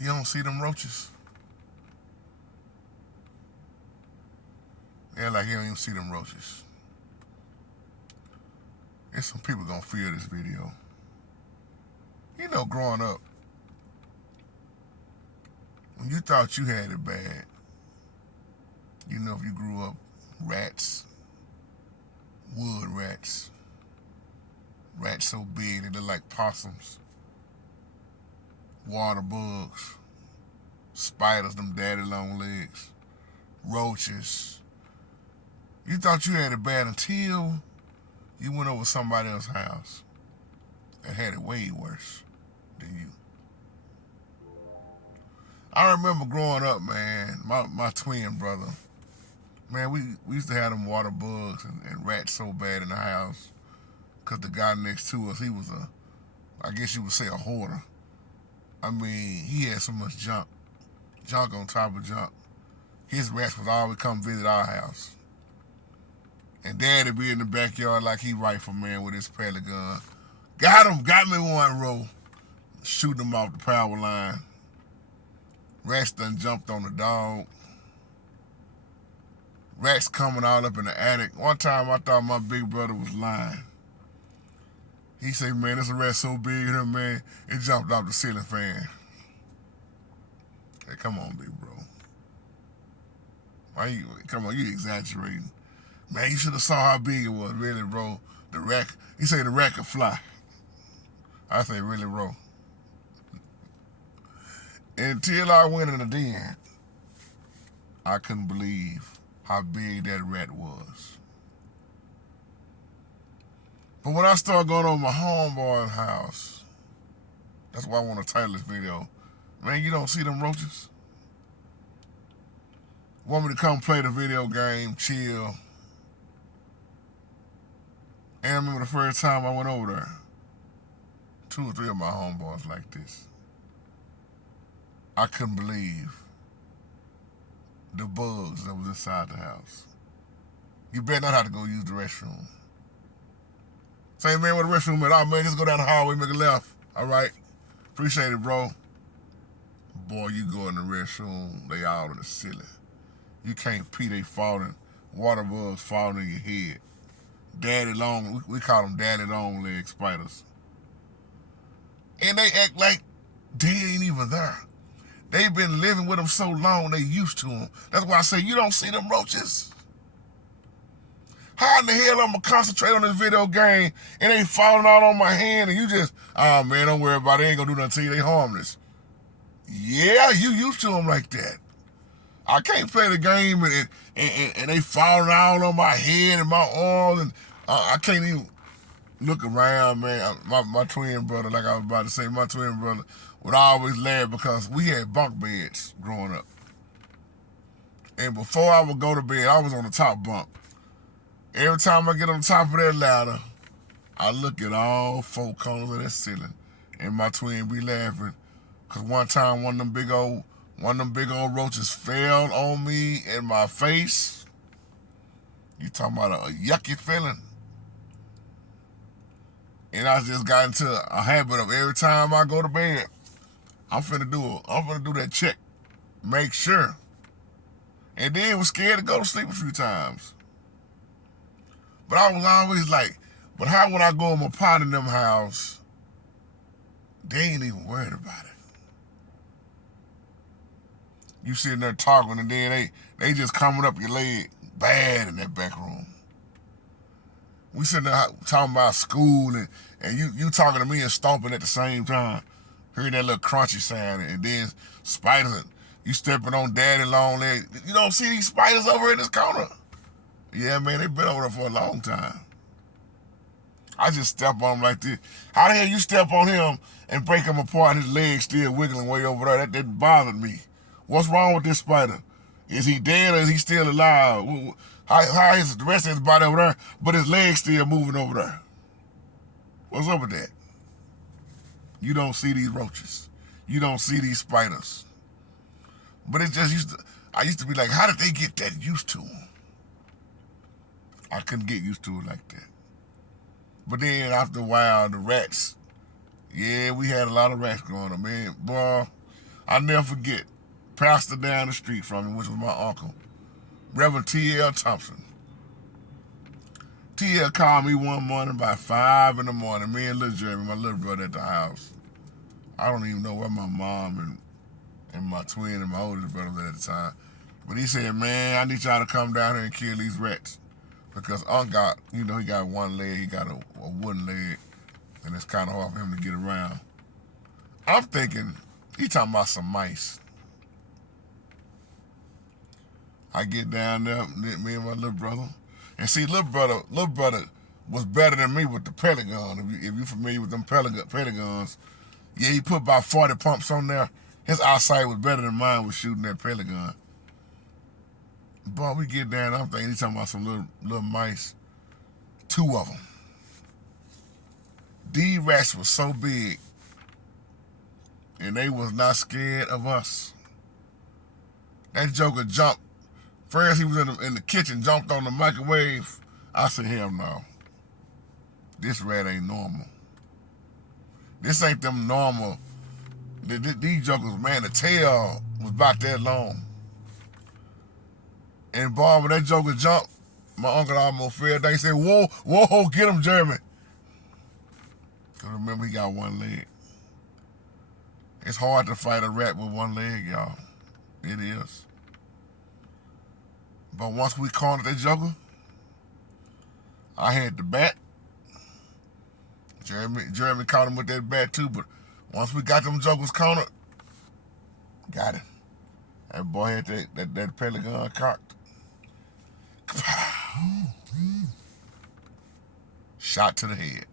You don't see them roaches? Yeah, like you don't even see them roaches. There's some people gonna feel this video. You know, growing up, when you thought you had it bad, you know, if you grew up, rats, wood rats, rats so big they look like possums, water bugs, spiders, them daddy long legs, roaches. You thought you had it bad until you went over somebody else's house and had it way worse than you. I remember growing up, man, my twin brother, man, we used to have them water bugs and rats so bad in the house because the guy next to us, he was I guess you would say a hoarder. I mean, he had so much junk on top of junk. His rats would always come visit our house. And Dad'd be in the backyard like he rifleman with his pellet gun. Got me one row. Shooting him off the power line. Rats done jumped on the dog. Rats coming all up in the attic. One time I thought my big brother was lying. He said, man, this rat so big here, man, it jumped off the ceiling fan. Hey, come on, big bro. Come on, you exaggerating. Man, you should have saw how big it was, really, bro. He said the rat could fly. I say, really, bro. Until I went in the den, I couldn't believe how big that rat was. But when I started going over my homeboy's house, that's why I want to title this video, man, you don't see them roaches? Want me to come play the video game, chill. And I remember the first time I went over there, 2 or 3 of my homeboys like this. I couldn't believe the bugs that was inside the house. You better not have to go use the restroom. Say, man, where the restroom at? Oh, man, just go down the hallway, make a left. All right? Appreciate it, bro. Boy, you go in the restroom, they all in the ceiling. You can't pee, they falling. Water bugs falling in your head. Daddy long, we call them daddy long leg spiders. And they act like they ain't even there. They've been living with them so long, they used to them. That's why I say, you don't see them roaches. How in the hell I'm gonna concentrate on this video game and they falling out on my hand and you just, oh man, don't worry about it, they ain't gonna do nothing to you, they harmless. Yeah, you used to them like that. I can't play the game and they falling all on my head and my arms and I can't even look around, man. My twin brother, like I was about to say, my twin brother would always laugh because we had bunk beds growing up. And before I would go to bed, I was on the top bunk. Every time I get on top of that ladder, I look at all 4 corners of that ceiling, and my twin be laughing. Cause one time one of them big old roaches fell on me in my face. You talking about a yucky feeling? And I just got into a habit of every time I go to bed, I'm finna do that check, make sure. And then was scared to go to sleep a few times. But I was always like, but how would I go in my partner in them house? They ain't even worried about it. You sitting there talking and then they just coming up your leg bad in that back room. We sitting there talking about school and you talking to me and stomping at the same time. Hearing that little crunchy sound and then spiders, you stepping on daddy long leg. You don't see these spiders over in this corner. Yeah, man, they been over there for a long time. I just step on them like this. How the hell you step on him and break him apart and his legs still wiggling way over there? That bothered me. What's wrong with this spider? Is he dead or is he still alive? How is the rest of his body over there, but his legs still moving over there? What's up with that? You don't see these roaches. You don't see these spiders. But it just I used to be like, how did they get that used to them? I couldn't get used to it like that. But then after a while, the rats, yeah, we had a lot of rats growing up, man. Boy, I'll never forget, pastor down the street from me, which was my uncle, Reverend T.L. Thompson. T.L. called me one morning about 5 in the morning, me and little Jeremy, my little brother, at the house. I don't even know where my mom and my twin and my oldest brother was at the time. But he said, man, I need y'all to come down here and kill these rats. Because Unc got, he got one leg, he got a wooden leg, and it's kind of hard for him to get around. I'm thinking, he talking about some mice. I get down there, me and my little brother. And see, little brother was better than me with the pellet gun. If you familiar with them pellet guns, yeah, he put about 40 pumps on there. His eyesight was better than mine with shooting that pellet gun. But we get down, I'm thinking he's talking about some little mice. 2 of them. These rats was so big, and they was not scared of us. That joker jumped. First, he was in the kitchen, jumped on the microwave. I said, hell no. This rat ain't normal. This ain't them normal. These jokers, man, the tail was about that long. And boy, when that joker jumped, my uncle almost fell down. He said, whoa, get him, Jeremy. Because remember, he got one leg. It's hard to fight a rat with one leg, y'all. It is. But once we cornered that joker, I had the bat. Jeremy caught him with that bat too, but once we got them jokers cornered, got him. That boy had that pellet gun cocked. Shot to the head.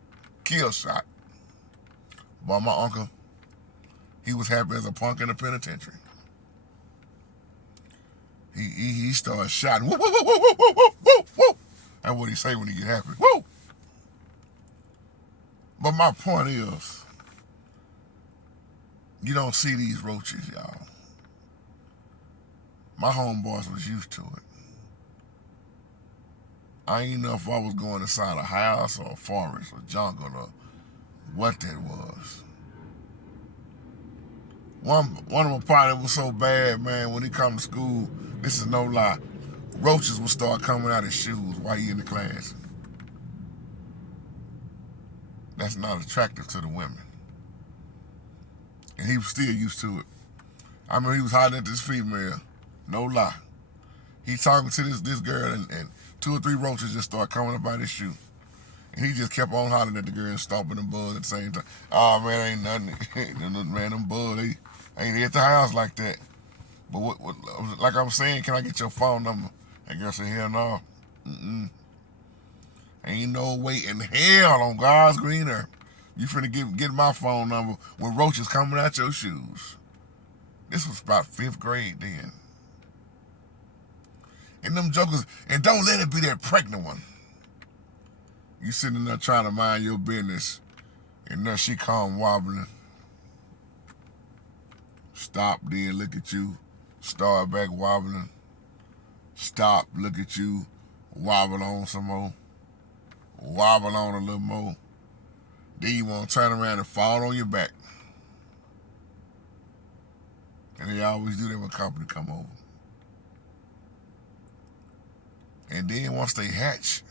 Kill shot. Boy, my uncle, he was happy as a punk in the penitentiary. He started shouting, woo, woo, woo, woo, woo, woo, woo, woo. That's what he say when he get happy. Woo! But my point is, you don't see these roaches, y'all. My homeboys was used to it. I ain't know if I was going inside a house or a forest or jungle or what that was. One of my partners was so bad, man, when he come to school, this is no lie, roaches would start coming out his shoes while he in the class. That's not attractive to the women. And he was still used to it. I remember he was hollering at this female, no lie. He talking to this girl and 2 or 3 roaches just start coming up out his shoe. And he just kept on hollering at the girl and stomping them bugs at the same time. Oh man, ain't nothing. Man, them bugs, they ain't at the house like that. But what, like I'm saying, can I get your phone number? That girl said, hell no. Ain't no way in hell on God's green earth you finna get my phone number when roaches coming out your shoes. This was about 5th grade then. And them jokers, and don't let it be that pregnant one. You sitting there trying to mind your business, and there she come wobbling. Stop, then look at you. Start back wobbling. Stop, look at you. Wobble on some more. Wobble on a little more. Then you want to turn around and fall on your back. And they always do that when company come over. And then once they hatch,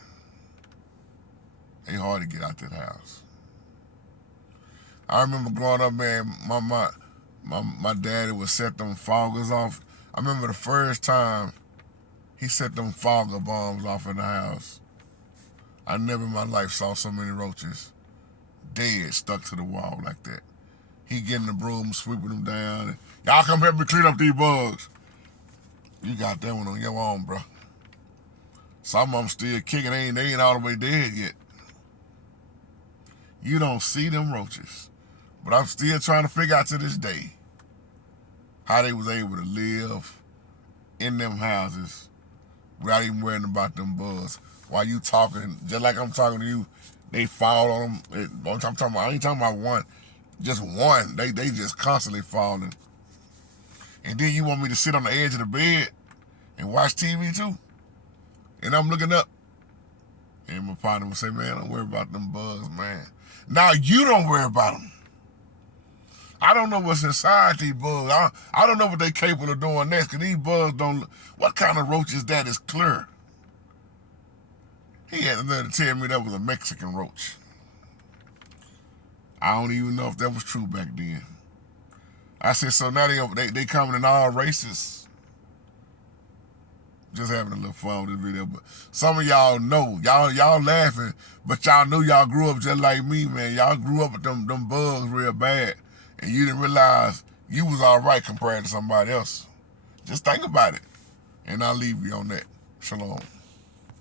they hard to get out that house. I remember growing up, man, my daddy would set them foggers off. I remember the first time he set them fogger bombs off in the house. I never in my life saw so many roaches dead, stuck to the wall like that. He getting the broom, sweeping them down. And, y'all come help me clean up these bugs. You got that one on your own, bro. Some of them still kicking, they ain't all the way dead yet. You don't see them roaches. But I'm still trying to figure out to this day how they was able to live in them houses without even worrying about them bugs. While you talking, just like I'm talking to you, they fall on them. I ain't talking about one, just one. They just constantly falling. And then you want me to sit on the edge of the bed and watch TV too? And I'm looking up. And my partner would say, man, don't worry about them bugs, man. Now you don't worry about them. I don't know what's inside these bugs. I don't know what they capable of doing next, because these bugs don't... What kind of roach is that? Is clear? He had to tell me that was a Mexican roach. I don't even know if that was true back then. I said, so now they coming in all races. Just having a little fun with this video, but some of y'all know, y'all laughing, but y'all knew y'all grew up just like me, man. Y'all grew up with them bugs real bad, and you didn't realize you was all right compared to somebody else. Just think about it, and I'll leave you on that. Shalom.